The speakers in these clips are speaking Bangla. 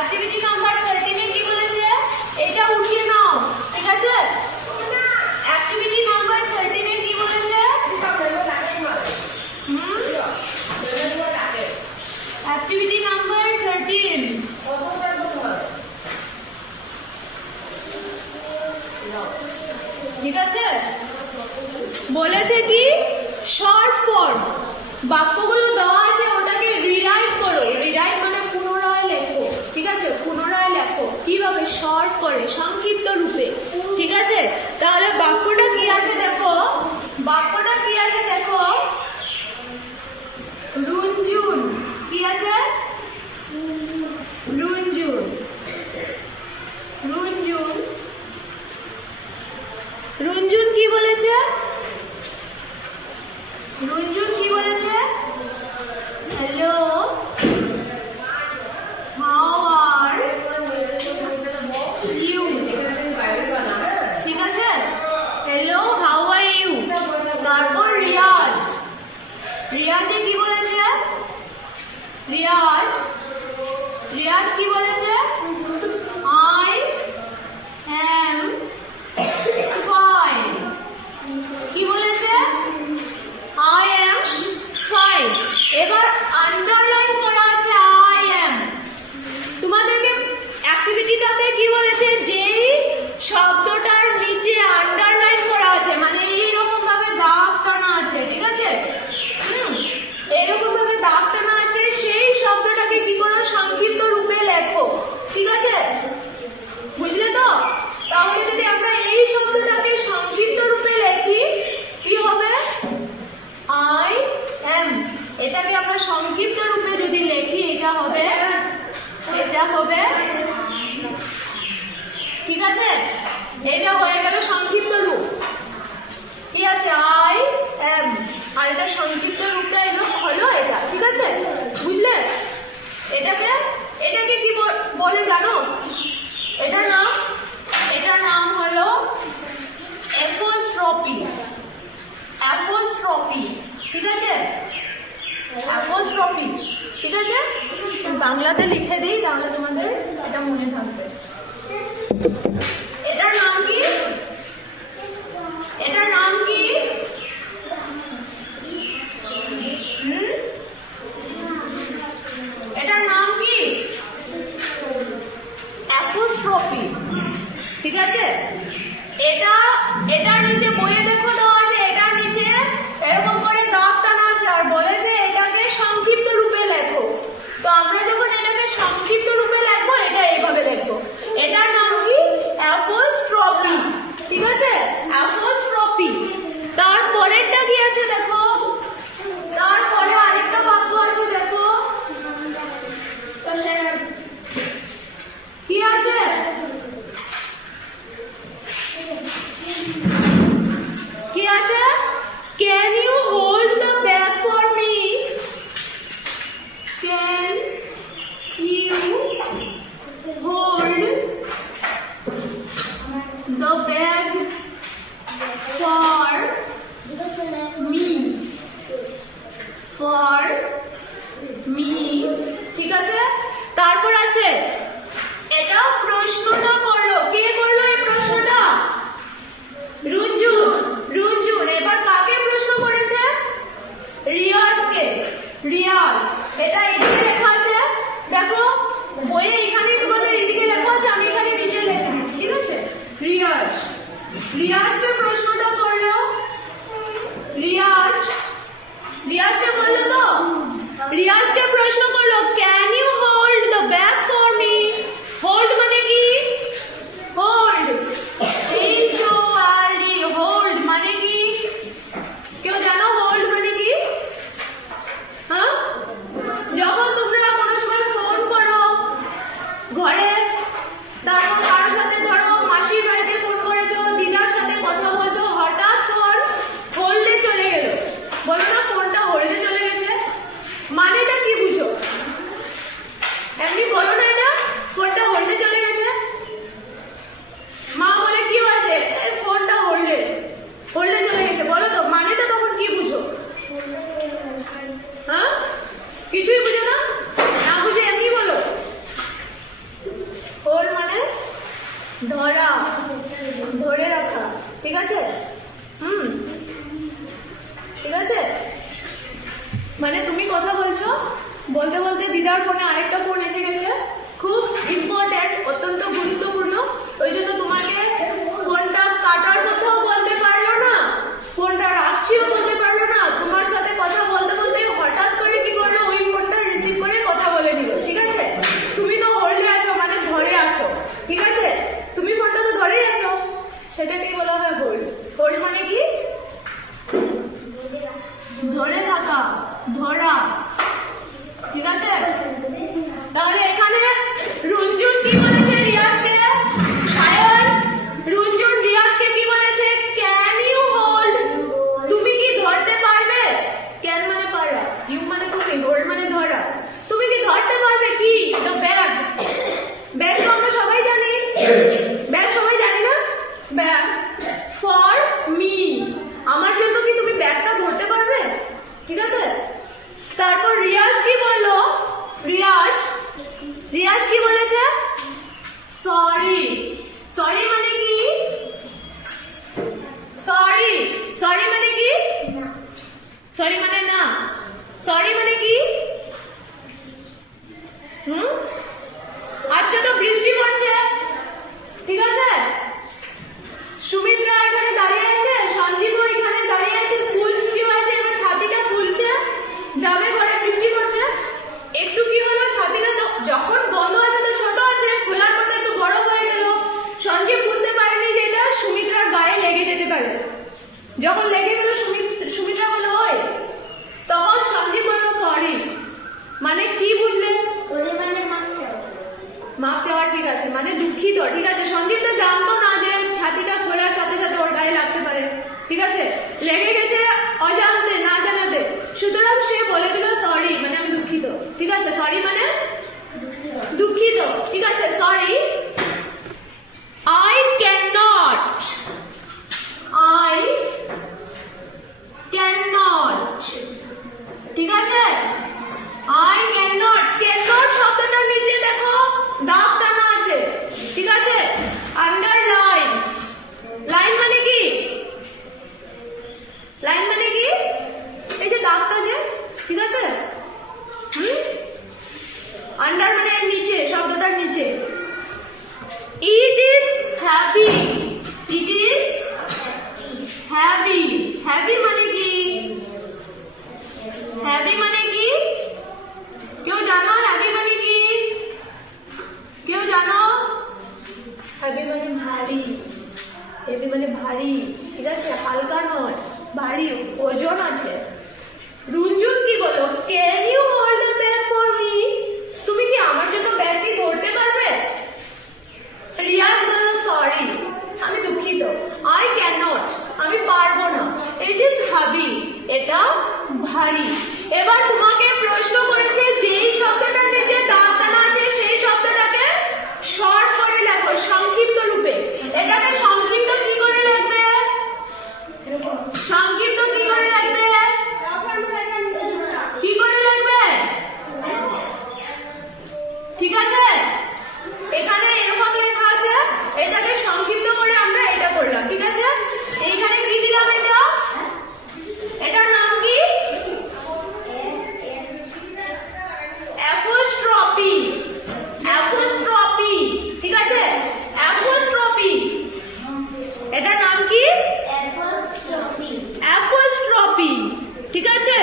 অ্যাক্টিভিটি নাম্বার 13 এ কি বলেছে? এটা উঠিয়ে নাও, ঠিক আছে? অ্যাক্টিভিটি নাম্বার 13 এ কি বলেছে? অ্যাক্টিভিটি নাম্বার 13 ঠিক আছে, বলেছে কি শর্ট ফর্ম বাক্যগুলো দেওয়া আছে ওটাকে রিরাইট করো। রিরাইট মানে পুনরায় লেখো, ঠিক আছে? পুনরায় লেখো কিভাবে? শর্ট করে, সংক্ষিপ্ত রূপে, ঠিক আছে? তাহলে বাক্যটা কি আছে দেখো, বাক্যটা কি আছে দেখো। রুনজুন কি আছে? রুনজুন, রুনজুন, রুনজুন কি বলেছে? রুনজুন কি বলেছে? হ্যালো, হাউ আর ইউ, ঠিক আছে? Hello, how are you. তারপর রিয়াজ, রিয়াজে কি বলেছে? রিয়াজ, রিয়াজ কি বলেছে? I am fine. কি বলেছে? I am fine. এবার আন্ডারলাইন করা আছে I am। তোমাদেরকে অ্যাক্টিভিটিটাতে কি বলেছে? যেই শব্দটার নিচে আন্ডারলাইন করা আছে, মানে এইরকম ভাবে দাগ টানা আছে, ঠিক আছে? এইরকম ভাবে দাগ টানা আছে, সেই শব্দটাকে কি করো? সংক্ষিপ্ত রূপে লেখো, ঠিক আছে? বুঝলে তো? তাহলে যদি আমরা এই শব্দটাকে সংক্ষিপ্ত রূপে লিখি কি হবে? I am। এটাকে আমরা সংক্ষিপ্ত রূপে যদি লিখি এটা হবে, এটা হবে, ঠিক আছে? এটা হয়ে গেল সংক্ষিপ্ত রূপ, ঠিক আছে? I am। আর এটা সংক্ষিপ্ত রূপটা হলো এটা, ঠিক আছে? বুঝলে? এটাকে এটাকে কি বলে জানো? এটার নাম হলো অ্যাপোস্ট্রফি। অ্যাপোস্ট্রফি, ঠিক আছে? অ্যাপোস্ট্রফি, ঠিক আছে? বাংলাতে লিখে দিই তাহলে তোমাদের এটা মনে থাকবে। এটার নাম কি? এটার নাম কি? এটার নাম কি? অ্যাপোস্ট্রফি, ঠিক আছে? এটার নিচে বইয়ে দেখো দেওয়া আছে, এটার নিচে এরকম করে দাগ টানা আছে আর বলেছে এটাকে সংক্ষিপ্ত রূপে লেখো। তো আমরা যখন এটাকে সংক্ষিপ্ত রূপে লিখবো এটা এইভাবে লিখবো। এটার নাম কি? অ্যাপোস্ট্রফি, ঠিক আছে? অ্যাপোস্ট্রফি। তারপরেরটা কি আছে দেখো, তারপরে আরেকটা বাক্য আছে দেখো, কি আছে? কি আছে? Can you hold the bag for me? Can you hold the bag for me? For me, ঠিক আছে? তারপর আছে এটা প্রশ্নটা করলো, কে করলো এই প্রশ্নটা? রুনজুন, রুনজুন। এবার কাকে প্রশ্ন করেছে? রিয়াজকে। রিয়াজ, এটা এদিকে লেখা আছে দেখো, বইয়ে এখানে তোমাদের এদিকে লেখা আছে, আমি এখানে নিচে লিখে দিচ্ছি, ঠিক আছে? রিয়াজ, রিয়াজকে প্রশ্নটা করলো। রিয়াজ, রিয়াজকে বললো তো, রিয়াজকে প্রশ্ন করলো can you hold the bag for me? Hold মানে কি? হোল্ড, HOLD, হোল্ড মানে কি? কেউ জানো হোল্ড মানে কি? হ্যাঁ, যখন তোমরা কোনো সময় ফোন করো ঘরে, তারপর কারোর সাথে ধরো মাসির বাড়িতে ফোন করেছো, দিদার সাথে কথা বলছো, হঠাৎ ফোন হোল্ডে চলে গেল, বলো না ফোনটা হোল্ডে চলে গেছে, মানেটা কি বুঝো? এমনি বলো না এটা ফোনটা হোল্ডে চলে গেছে। মা বলে কি হয়েছে? ফোনটা হোল্ডে চলে গেছে, বলো তো মানেটা তখন কি বুঝো? হ্যাঁ, কিছুই বুঝো না? না বুঝে এমনি বলো ধরা, ধরে রাখা, ঠিক আছে? ঠিক আছে? মানে তুমি কথা বলছো, বলতে বলতে দিদার ফোনে আরেকটা ফোন এসে গেছে, খুব ইম্পর্টেন্ট, অত্যন্ত গুরুত্বপূর্ণ, ওই জন্য তোমাকে ফোনটা কাটার কথাও বলতে পারলো না, ফোনটা রাখছিও বলতে পারলো না, তোমার সাথে কথা বলতে বলতে হঠাৎ করে কি করলো, ওই ফোনটা রিসিভ করে কথা বলে নিল, ঠিক আছে? তুমি তো হোল্ডে আছো, মানে ধরে আছো, ঠিক আছে? তুমি ফোনটা তো ধরেই আছো, সেটাকেই বলা হয় হোল্ড। হোল্ড মানে কি? ধরে থাকা, ধরা, ঠিক আছে? তাহলে এখানে রুনজুন কি বলেছে রিয়াজকে? সায়ন, রুনজুন রিয়াজকে কি বলেছে? Can you hold? তুমি কি ধরতে পারবে? ক্যান মানে পারা, ইউ মানে তুমি, হোল্ড মানে ধরা। তুমি কি ধরতে পারবে কি? The bag. ব্যাগ তো আমরা সবাই জানি, ব্যাগ সবাই জানি না? ব্যাগ ফর মি, আমার জন্য কি তুমি ব্যাগটা ধরতে পারবে? ঠিক আছে? তারপর রিয়াজ কি বললো? রিয়াজ কি বলেছে? সরি। সরি মানে কি? সরি, সরি মানে কি? সরি মানে না, সরি মানে কি? আজকে তো বৃষ্টি পড়ছে, ঠিক আছে? সুমিত্রা এখানে দাঁড়িয়ে আছে, সঞ্জীবও এখানে দাঁড়িয়ে আছে, স্কুল ছুটি হয়েছে, এবার ছাতিটা খুলছে, যাবে ঘরে, বৃষ্টি পড়ছে, একটু কি হলো, ছাতিটা যখন বন্ধ আছে তো ছোট আছে, খোলার পর একটু বড় হয়ে গেল, সঞ্জীব বুঝতে পারেনি যে এটা সুমিত্রার গায়ে লেগে যেতে পারে, যখন লেগে গেল সুমিত্রা বললো ওই, তখন সঞ্জীব বললো সরি। মানে কি বুঝলে? সরি মানে মাপ চাওয়া, ঠিক আছে, মানে দুঃখিত, ঠিক আছে? সঞ্জীব তো জানতো না যে ছাতিটা খোলার সাথে সাথে ওর গায়ে লাগতে পারে, ঠিক আছে? লেগে গেছে অজান্তে, না জানাতে, সুতরাং সে বলে দিল সরি, মানে আমি দুঃখিত, ঠিক আছে? সরি মানে দুঃখিত, ঠিক আছে? Sorry, I can not, I can not, ঠিক আছে? I can not, can not শব্দটার নিচে দেখো দাগ টানা আছে, ঠিক আছে? আন্ডারলাইন, লাইন মানে কি? লাইন মানে কি? এই যে দাগটা যে, ঠিক আছে? আন্ডার মানে এর নিচে, শব্দটার নিচে। It is happy, it is happy, happy মানে কি? হ্যাপি মানে কি? কেউ জানো হ্যাপি মানে কি? কেউ জানো? হ্যাপি মানে ভারী, হেভি মানে ভারী, ঠিক আছে? হালকা নয়, ভারী, ওজন আছে। রুনজুন কি বলো? Can you hold the bag for me? তুমি কি আমার জন্য ব্যাগটি ধরতে পারবে? রিয়াজ বলল সরি, আমি দুঃখিত, আই ক্যান নট, আমি পারবো না, ইট ইজ হেভি, এটা ভারী। এবার তোমাকে প্রশ্ন করেছে যেই শব্দটার নিচে দাগ টানা আছে সেই শব্দটাকে শর্ট করে লেখো, সংক্ষিপ্ত রূপে। এটাকে সংক্ষিপ্ত কি করে লিখবে? সংক্ষিপ্ত কি করে লিখবে? কি করে লিখবে? ঠিক আছে? এখানে এরকম লেখা আছে, এটাকে সংক্ষিপ্ত করে আমরা এটা করলাম, ঠিক আছে? এইখানে কি দিলাম? এটা, এটার নাম কি? অ্যাপোস্ট্রফি, অ্যাপোস্ট্রফি, ঠিক আছে? অ্যাপোস্ট্রফি, এটার নাম কি? অ্যাপোস্ট্রফি, অ্যাপোস্ট্রফি, ঠিক আছে?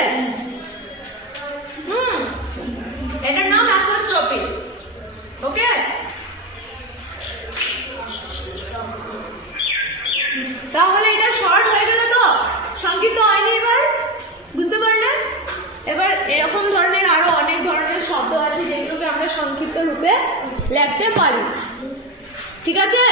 এটার নাম অ্যাপোস্ট্রফি, ওকে? তাহলে এটা শর্ট হয়ে গেল তো, সংক্ষিপ্ত হয়নি, এবার বুঝতে পারলে? এবার এরকম ধরনের আরো অনেক ধরনের শব্দ আছে যেগুলোকে আমরা সংক্ষিপ্ত রূপে লিখতে পারি, ঠিক আছে?